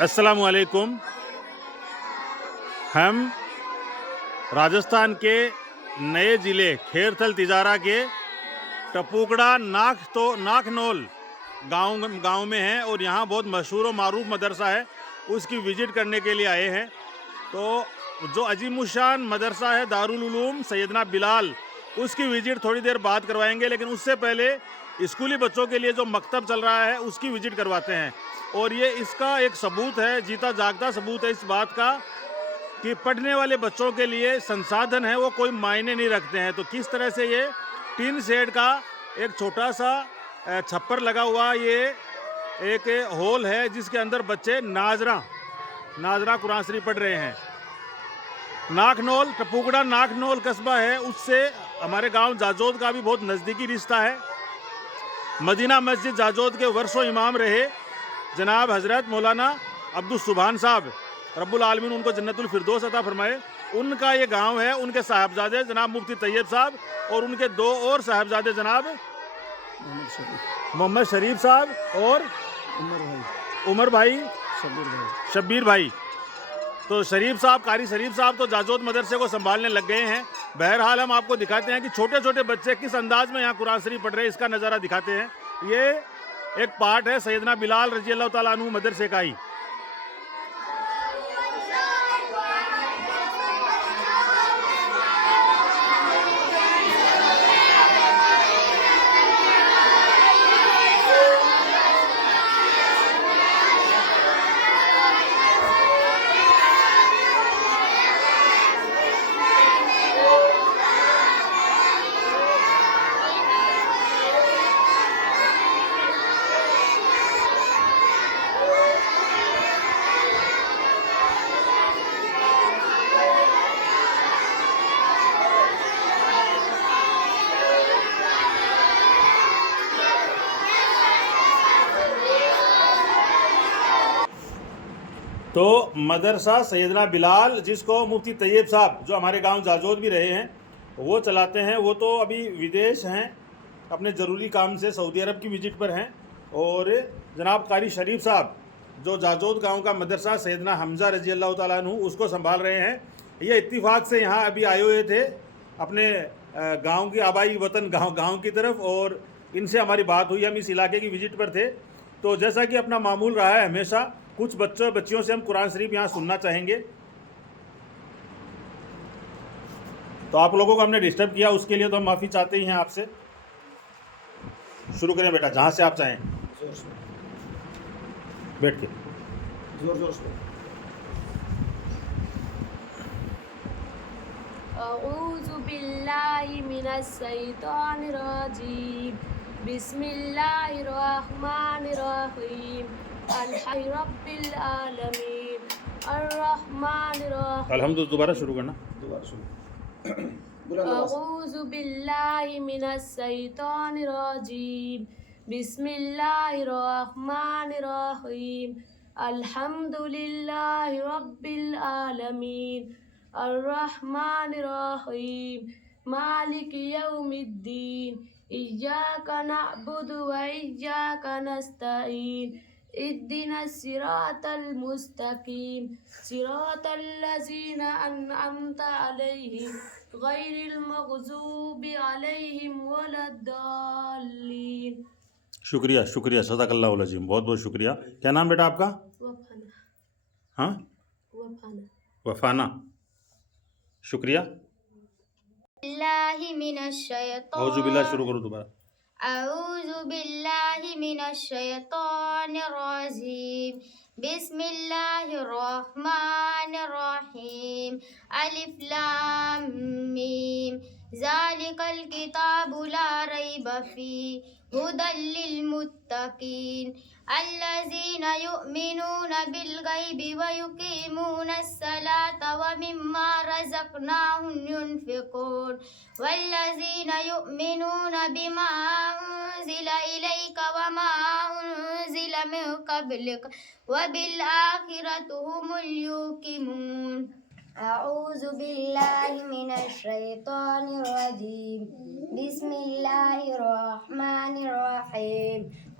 अस्सलामु अलैकुम। हम राजस्थान के नए ज़िले खेरथल तिजारा के टपुकड़ा नाखनोल गांव में हैं और यहाँ बहुत मशहूर और मारूफ मदरसा है, उसकी विज़िट करने के लिए आए हैं। तो जो अजीमुशान मदरसा है दारुल उलूम सैयदना बिलाल, उसकी विज़िट थोड़ी देर बाद करवाएंगे, लेकिन उससे पहले स्कूली बच्चों के लिए जो मकतब चल रहा है उसकी विज़िट करवाते हैं। और ये इसका एक सबूत है, जीता जागता सबूत है इस बात का कि पढ़ने वाले बच्चों के लिए संसाधन है वो कोई मायने नहीं रखते हैं। तो किस तरह से ये टीन शेड का एक छोटा सा छप्पर लगा हुआ ये एक हॉल है जिसके अंदर बच्चे नाजरा कुरान शरीफ पढ़ रहे हैं। नाखनोल टपुकड़ा नाखनोल कस्बा है, उससे हमारे गांव जाजोद का भी बहुत नज़दीकी रिश्ता है। मदीना मस्जिद जाजोद के वर्षों इमाम रहे जनाब हज़रत मौलाना अब्दुल सुभान साहब, रब्बुल आलमीन उनको जन्नतुल फिरदौस अता फरमाए, उनका ये गांव है। उनके साहबजादे जनाब मुफ्ती तैयब साहब और उनके दो और साहबजादे जनाब मोहम्मद शरीफ साहब और उमर भाई शब्बीर भाई। तो शरीफ साहब, कारी शरीफ साहब तो जाजोद मदरसे को संभालने लग गए हैं। बहरहाल हम आपको दिखाते हैं कि छोटे छोटे बच्चे किस अंदाज में यहाँ कुरान शरीफ पढ़ रहे हैं, इसका नज़ारा दिखाते हैं। ये एक पार्ट है सैयदना बिलाल रजी अल्लाह ताला अन्हु मदरसे का ही। तो मदरसा सैयदना बिलाल, जिसको मुफ्ती तैयब साहब जो हमारे गांव जाजोद भी रहे हैं वो चलाते हैं, वो तो अभी विदेश हैं, अपने ज़रूरी काम से सऊदी अरब की विज़िट पर हैं। और जनाब कारी शरीफ साहब जो जाजोद गांव का मदरसा सैयदना हमज़ा रजी अल्लाह ताला अन्हु उसको संभाल रहे हैं। ये इत्तिफाक से यहाँ अभी आए हुए थे अपने गांव की आबाई वतन गांव की तरफ, और इनसे हमारी बात हुई, हम इस इलाके की विज़िट पर थे। तो जैसा कि अपना मामूल रहा है हमेशा, कुछ बच्चियों से हम कुरान शरीफ यहाँ सुनना चाहेंगे। तो आप लोगों को हमने डिस्टर्ब किया, उसके लिए तो हम माफ़ी चाहते ही हैं आपसे। शुरू करें बेटा, जहाँ से आप चाहें, बैठ के जोर से। अऊज़ु बिल्लाहि मिनश शैतानिर रजीम। बिस्मिल्लाहिर रहमानिर रहीम। अल्हम्दुलिल्लाहि रब्बिल आलमीन अर्रहमानिर रहीम। अल्हम्दुलिल्लाह दोबारा शुरू करना, अऊज़ु बिल्लाहि मिनश शैतानिर रजीम। बिस्मिल्लाहिर रहमानिर रहीम। अल्हम्दुलिल्लाहि रब्बिल आलमीन अर्रहमानिर रहीम मालिकि यौमिद्दीन। इय्याका नअबुदु व इय्याका नस्तईन। इहदिनस सिरातल मुस्तकीम सिरातल लज़ीना अनअमता अलैहिम गैरिल मग़ज़ूबि अलैहिम वलद्दाल्लीन। शुक्रिया शुक्रिया, सदाकल्लाहुल अज़ीम, बहुत बहुत शुक्रिया। क्या नाम बेटा आपका? वफ़ाना। हाँ, वफ़ाना, शुक्रिया। औज़ु बिल्लाह, शुरू करो दोबारा। अऊज़ु बिल्लाहि मिनश शैतानिर रजीम। बिस्मिल्लाहिर रहमानिर रहीम। अलिफ लाम मीम। ज़ालिकल किताबु ला रैब फीहि हुदल लिल मुत्तकीन अल्लज़ीना युमिनूना बिल गैबि व युकीमूनस सलाता व मिम्मा रज़क़नाहुम युनफ़िक़ून वल्लज़ीना युमिनूना बिमा उन्ज़िला इलैका व मा उन्ज़िला मिन क़ब्लिक व बिल आखिरति हुमुल युक़िनून। अऊज़ु बिल्लाहि मिनश शैतानिर रजीम। बिस्मिल्लाहिर रहमानिर रहीम।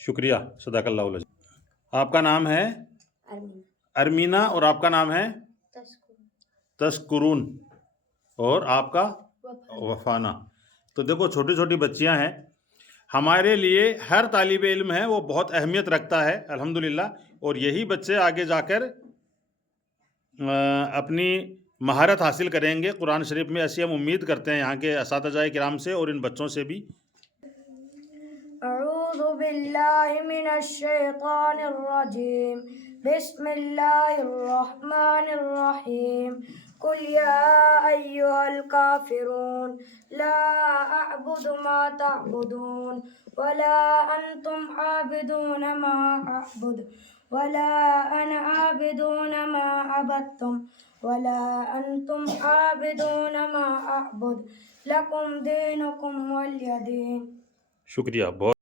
शुक्रिया। सदाकल्लाहु अलज़ीज़। आपका नाम है अरमीना और आपका नाम है तस्कुरून और आपका वफाना। तो देखो छोटी छोटी बच्चियां हैं, हमारे लिए हर तालिब इल्म है वो बहुत अहमियत रखता है अल्हम्दुलिल्लाह, और यही बच्चे आगे जाकर अपनी महारत हासिल करेंगे कुरान शरीफ में, ऐसी हम उम्मीद करते हैं यहाँ के असातिज़ा किराम से और इन बच्चों से भी। अऊज़ु बिल्लाहि मिनश शैतानिर रजीम बिस्मिल्लाहिर रहमानिर रहीम कुल या अय्युहल काफिरून ला अअबुदु मा तअबुदून वला अंतुम आबिदून मा अअबुद वला अना आबिदून मा अबदतुम वला अंतुम आबिदून मा अअबुद लकुम दीनुकुम वलिय दीन। शुक्रिया। बहुत